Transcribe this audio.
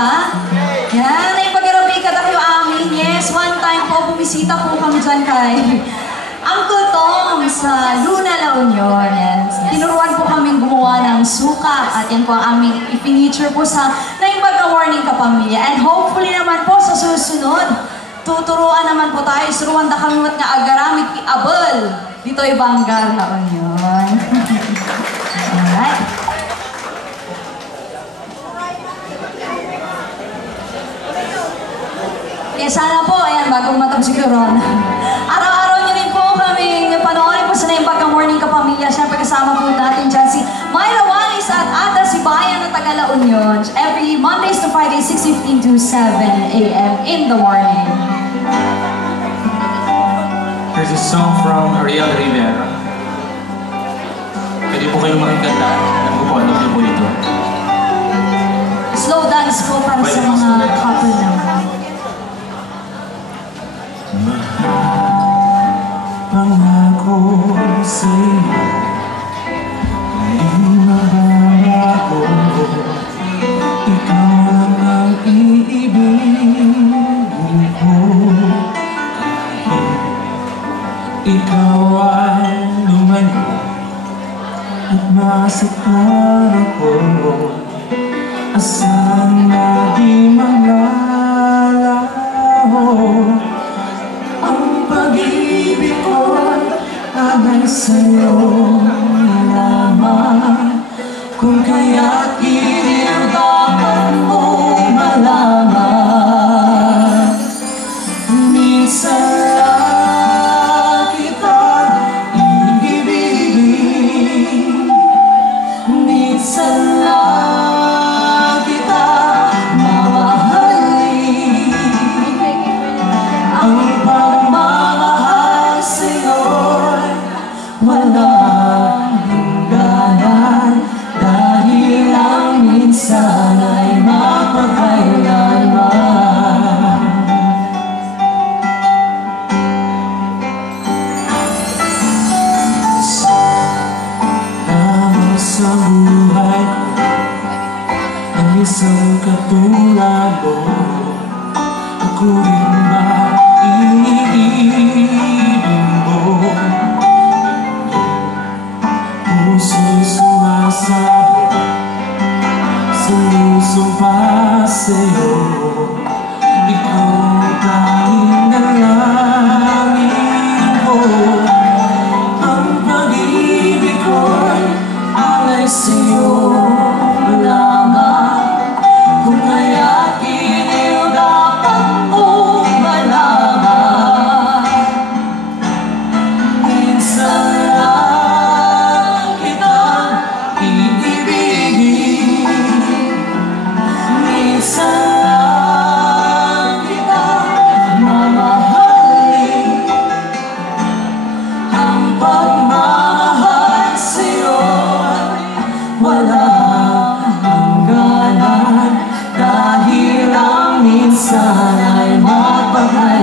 ba? Yan, ay pag-arabi ka tayo amin. Yes, one time po, bumisita po kami dyan kay Uncle Tom sa Luna, La Union. Yes. Tinuruan po kaming gumawa ng suka at yan po ang aming i-feature po sa Naimbaga Morning Kapamilya. And hopefully naman po sa susunod, tuturuan naman po tayo. Suruan da kami mat nga agaramit iabel. Dito ibanggar La Union. Alright. Kaya sana po, ayan, bagong matang siguro. Araw-araw nyo rin po kaming panoorin po sa Naimbaga Morning Kapamilya. Siyempre kasama po natin dyan si Myra Walis at Ada Sibayan na taga La Union. Every Mondays to Fridays, 6:15 to 7 a.m. in the morning. Here's a song from Ariel Rivera. Pwede po kayong makikanta. Nagpupunod niyo po ito. Slow dance po para sa mga couple naman. Pangako sa'yo, hindi mababago. Ikaw lang ang iibigin ko. Kahit ikaw ay lumayo at masaktan ako, asan na di maglalaho. Ang pag-ibig ko'y agay sa'yo lamang, kung kaya't dapat mong malaman. Minsan lang kita iibigin, minsan lang kita mamahalin. Ang pagmamahal sa'yo'y walang hangganan, dahil ang minsan ay mapagkailanman. Tao sa buhay ko ang isang katulad mo. Ako rin ba iibig mo? Puso'y sumasabog, sinusumpa sa'yo. Ikaw ang tanging dalangin ko. Ang pag-ibig ko'y alay sa'yo lamang, kung kaya't giliw dapat mong malaman. Minsan lang kitang iibigin, minsan lang kitang mamahalin. Ang pagmamahal sa'yo'y walang hangganan, dahil ang minsan ay mapagkailanman.